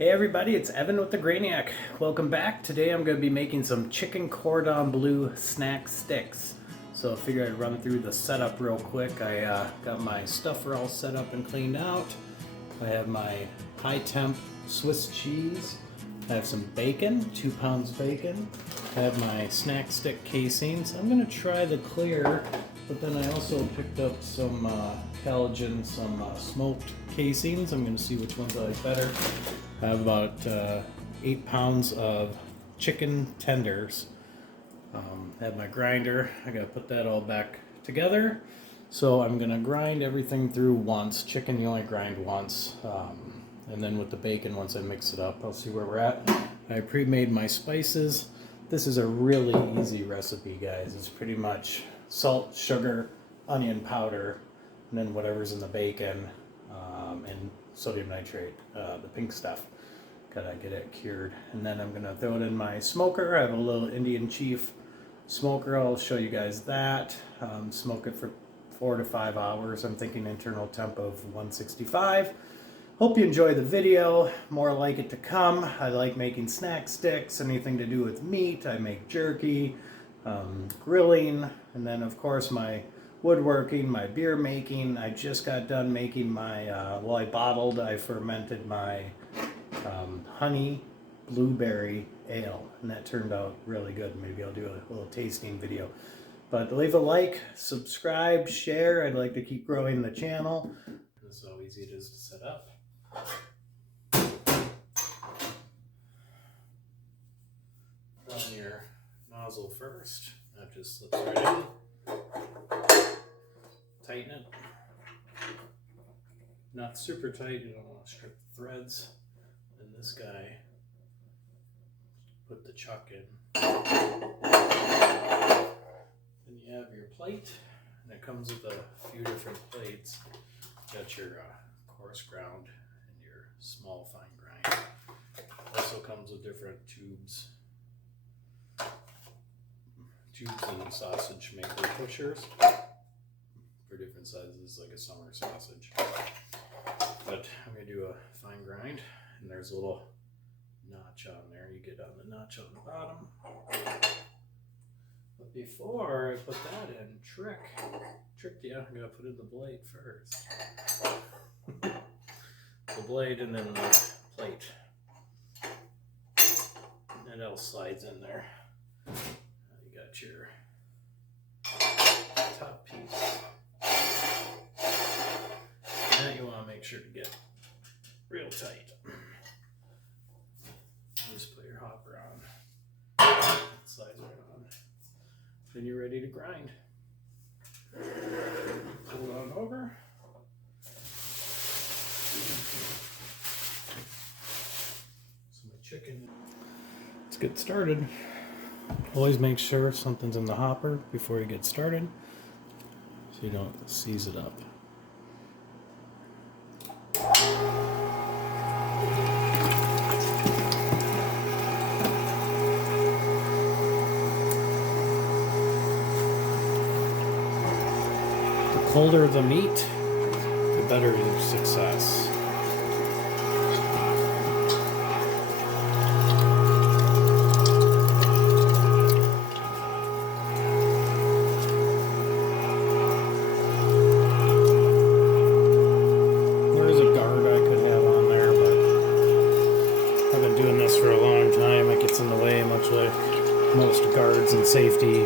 Hey everybody, it's Evan with the Grainiac. Welcome back. Today I'm going to be making some chicken cordon bleu snack sticks. So I figured I'd run through the setup real quick. I got my stuffer all set up and cleaned out. I have my high temp Swiss cheese. I have some bacon, 2 pounds bacon. I have my snack stick casings. I'm going to try the clear, but then I also picked up some collagen, some smoked casings. I'm going to see which ones I like better. I have about 8 pounds of chicken tenders. I have my grinder. I gotta put that all back together. So I'm gonna grind everything through once. Chicken you only grind once. And then with the bacon, once I mix it up, I'll see where we're at. I pre-made my spices. This is a really easy recipe, guys. It's pretty much salt, sugar, onion powder, and then whatever's in the bacon, and sodium nitrate, the pink stuff. Gotta get it cured. And then I'm gonna throw it in my smoker. I have a little Indian Chief smoker. I'll show you guys that. Smoke it for 4 to 5 hours. I'm thinking internal temp of 165. Hope you enjoy the video. More like it to come. I like making snack sticks, anything to do with meat. I make jerky, grilling, and then of course my woodworking, my beer making. I just got done making my, I fermented my honey blueberry ale, and that turned out really good. Maybe I'll do a little tasting video. But leave a like, subscribe, share. I'd like to keep growing the channel. This is how easy it is to set up. Put on your nozzle first. That just slips right in. Tighten it. Not super tight, you don't want to strip the threads. And this guy, put the chuck in. Then you have your plate, and it comes with a few different plates. Got your coarse ground and your small fine grind. Also comes with different tubes and sausage maker pushers for different sizes, like a summer sausage. But I'm going to do a fine grind, and there's a little notch on there. You get on the notch on the bottom. But before I put that in, tricked you, I'm going to put in the blade first. The blade and then the plate. And it all slides in there. You got your top piece. That you want to make sure to get real tight. Just put your hopper on. It slides right on. Then you're ready to grind. Pull it on over. So my chicken. Let's get started. Always make sure something's in the hopper before you get started, so you don't seize it up. The colder the meat, the better your success. Most guards and safety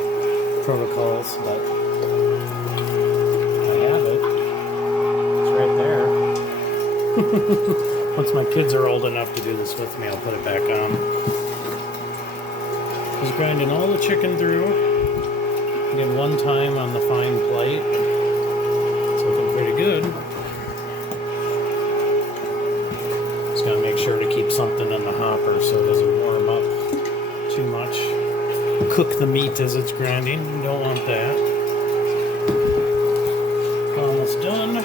protocols, but I have it. It's right there. Once my kids are old enough to do this with me, I'll put it back on. Just grinding all the chicken through. Again, one time on the fine plate. It's looking pretty good. Just gotta make sure to keep something in the hopper so it doesn't warm up too much. Cook the meat as it's grinding. You don't want that. Almost done.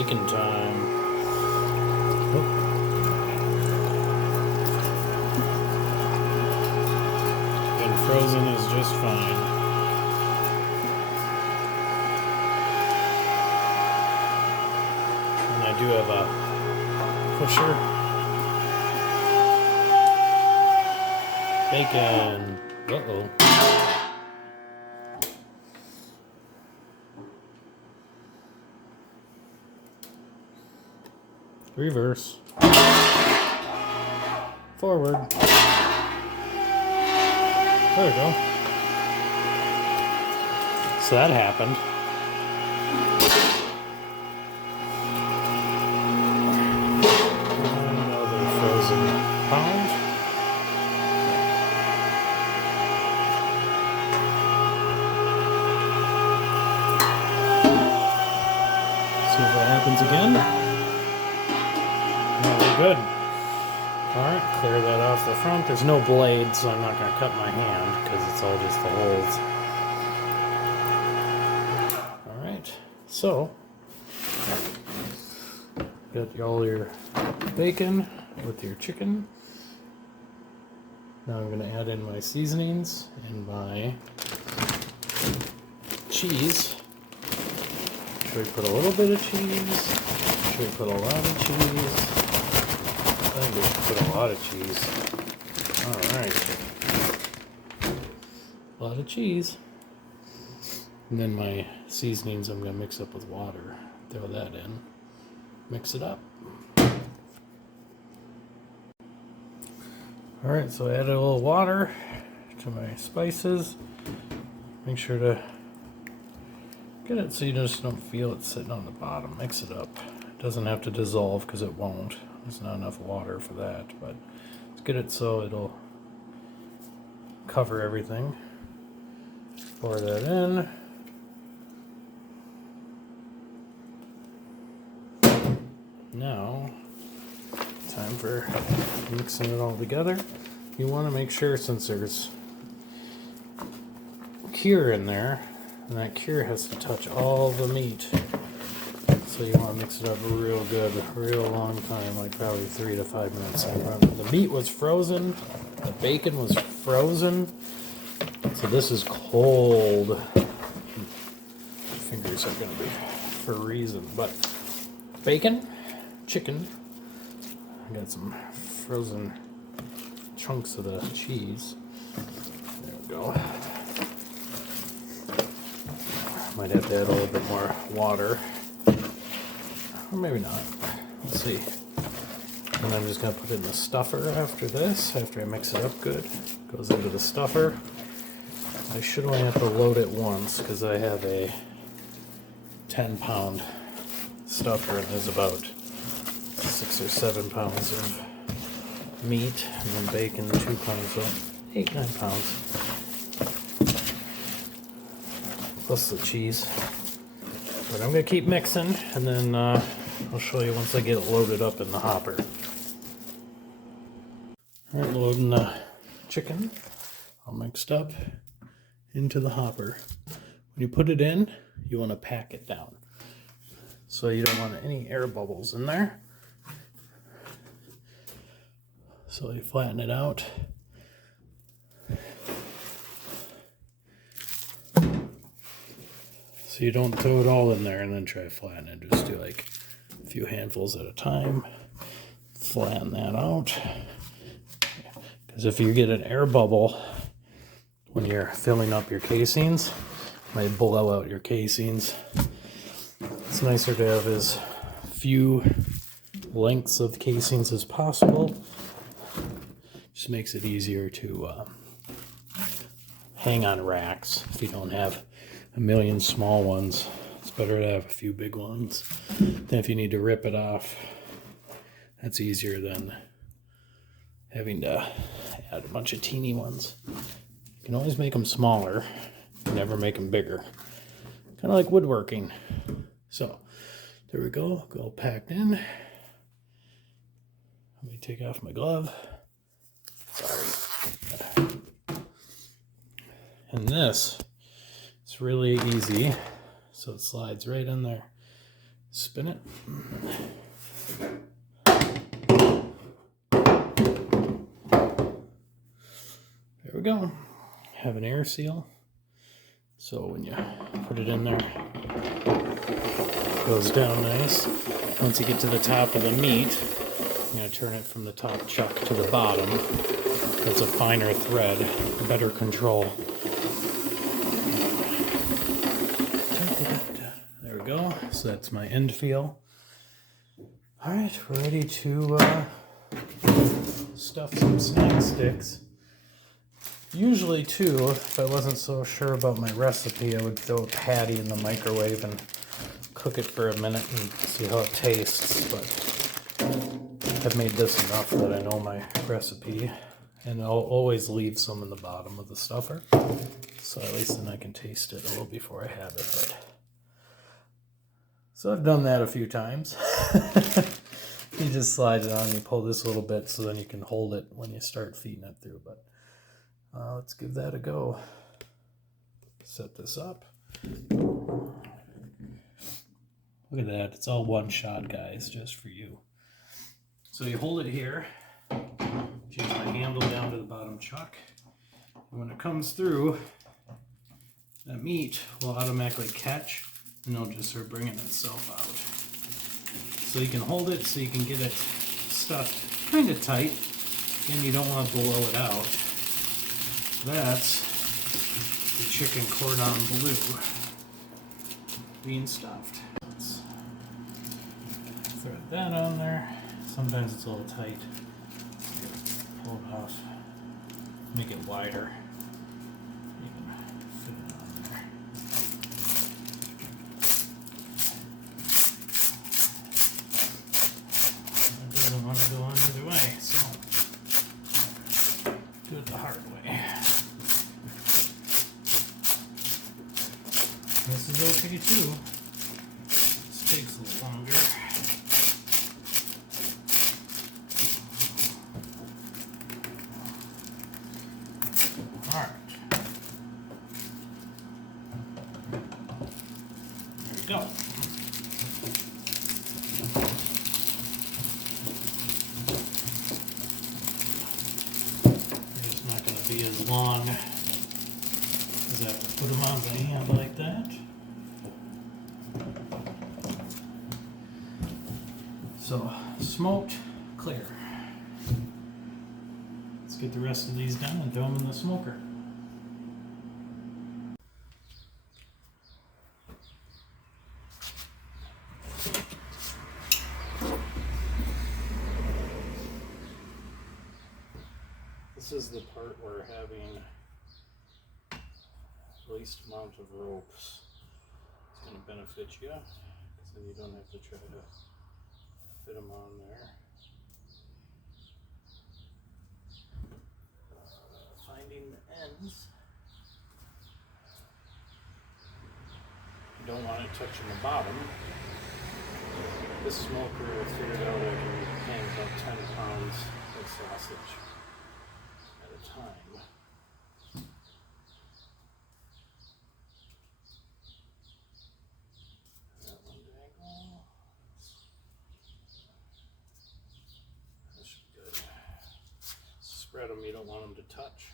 Bacon time. Oh. And frozen is just fine. And I do have a pusher. Bacon. Uh-oh. Reverse. Forward. There we go. So that happened. Another frozen pound. See if that happens again. Good. Alright, clear that off the front. There's no blade, so I'm not going to cut my hand because it's all just the holes. Alright, so got all your bacon with your chicken. Now I'm going to add in my seasonings and my cheese. Should we put a little bit of cheese? Should we put a lot of cheese? I think we should put a lot of cheese. Alright. A lot of cheese. And then my seasonings I'm going to mix up with water. Throw that in. Mix it up. Alright, so I added a little water to my spices. Make sure to get it so you just don't feel it sitting on the bottom. Mix it up. It doesn't have to dissolve because it won't. There's not enough water for that, but let's get it so it'll cover everything. Pour that in. Now, time for mixing it all together. You want to make sure, since there's cure in there, and that cure has to touch all the meat. So you want to mix it up real good, real long time, like probably 3 to 5 minutes. The meat was frozen, the bacon was frozen, so this is cold. Fingers are going to be freezing, but bacon, chicken, I got some frozen chunks of the cheese. There we go. Might have to add a little bit more water. Or maybe not. Let's see. And I'm just going to put in the stuffer after this, after I mix it up good. Goes into the stuffer. I should only have to load it once because I have a 10-pound stuffer and there's about 6 or 7 pounds of meat and then bacon 2 pounds, so 8-9 pounds. Plus the cheese. But I'm going to keep mixing and then I'll show you once I get it loaded up in the hopper. Alright, loading the chicken all mixed up into the hopper. When you put it in, you want to pack it down. So you don't want any air bubbles in there. So you flatten it out. So you don't throw it all in there and then try to flatten it. Just do like a few handfuls at a time. Flatten that out. Because if you get an air bubble when you're filling up your casings, it might blow out your casings. It's nicer to have as few lengths of casings as possible. Just makes it easier to hang on racks if you don't have a million small ones. It's better to have a few big ones. Then if you need to rip it off, that's easier than having to add a bunch of teeny ones. You can always make them smaller, never make them bigger. Kind of like woodworking. So there we go, all packed in. Let me take off my glove. Sorry. And this, it's really easy. So it slides right in there. spin it. There we go. Have an air seal. So when you put it in there, it goes down nice. Once you get to the top of the meat, I'm going to turn it from the top chuck to the bottom. It's a finer thread, better control. There we go. So that's my end feel. All right, we're ready to stuff some snack sticks. Usually too, if I wasn't so sure about my recipe, I would throw a patty in the microwave and cook it for a minute and see how it tastes. But I've made this enough that I know my recipe, and I'll always leave some in the bottom of the stuffer, so at least then I can taste it a little before I have it. But so I've done that a few times. You just slide it on, you pull this a little bit so then you can hold it when you start feeding it through. But let's give that a go. Set this up. Look at that. It's all one shot, guys, just for you. So you hold it here. Change my handle down to the bottom chuck. And when it comes through, that meat will automatically catch and it'll just start bringing itself out. So you can hold it so you can get it stuffed kind of tight. Again, you don't want to blow it out. That's the chicken cordon bleu being stuffed. Let's thread that on there. Sometimes it's a little tight. Pull it off. Make it wider. You can fit it on there. It doesn't want to go on either way, so do it the hard way. This is okay too. This takes a little longer. Alright. There we go. They're just not going to be as long as I have to put them on by hand like that. So, smoked, clear. Let's get the rest of these done and throw them in the smoker. This is the part where having least amount of ropes is going to benefit you, because then you don't have to try to fit them on there. Finding the ends. You don't want it touching the bottom. This smoker, I figured out I can hang about 10 pounds of sausage at a time. Spread them, you don't want them to touch.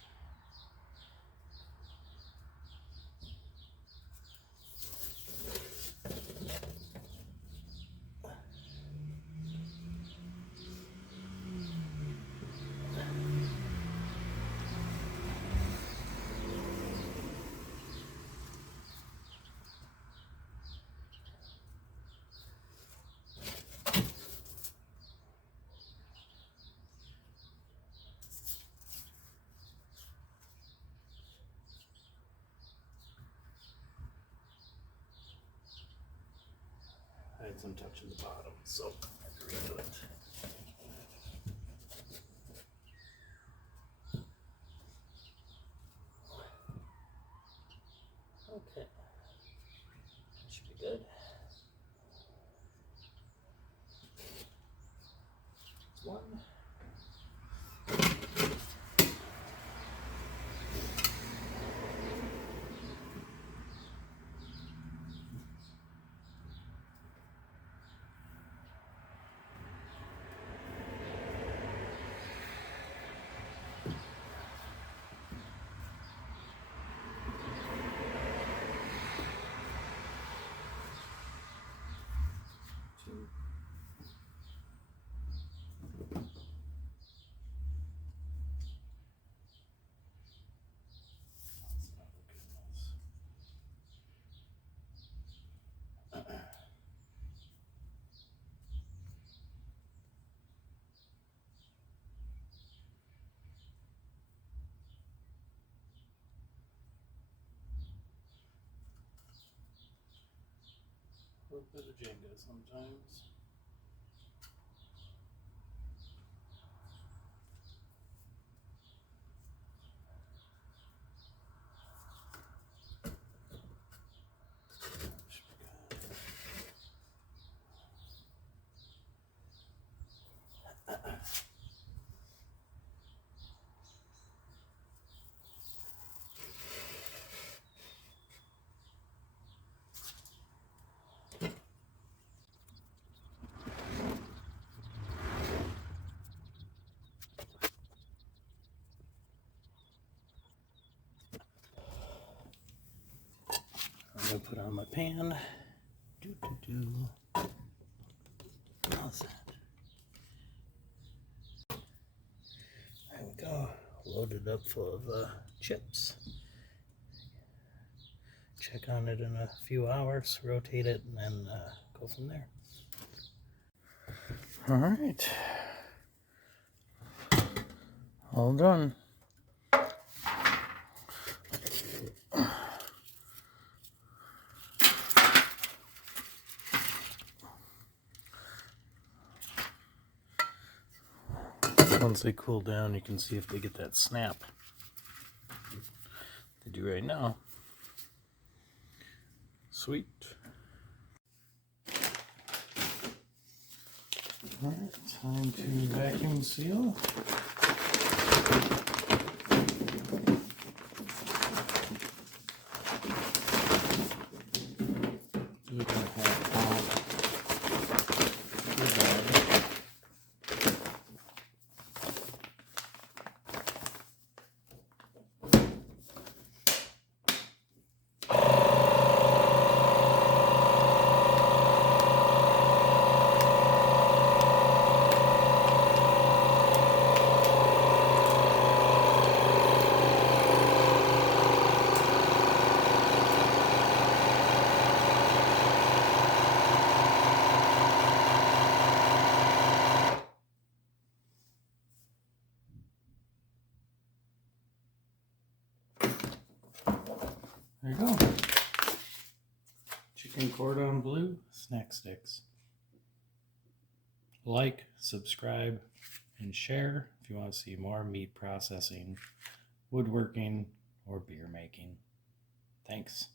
I had some touching the bottom, so I have to redo it. Okay, that should be good. That's one. little bit of Jenga sometimes. I'm gonna put on my pan. How's that? There we go. Loaded up full of chips. Check on it in a few hours, rotate it, and then go from there. All right. All done. Once they cool down, you can see if they get that snap. They do right now. Sweet. All right, time to vacuum seal. There you go. Chicken cordon bleu snack sticks. Like, subscribe, and share if you want to see more meat processing, woodworking, or beer making. Thanks.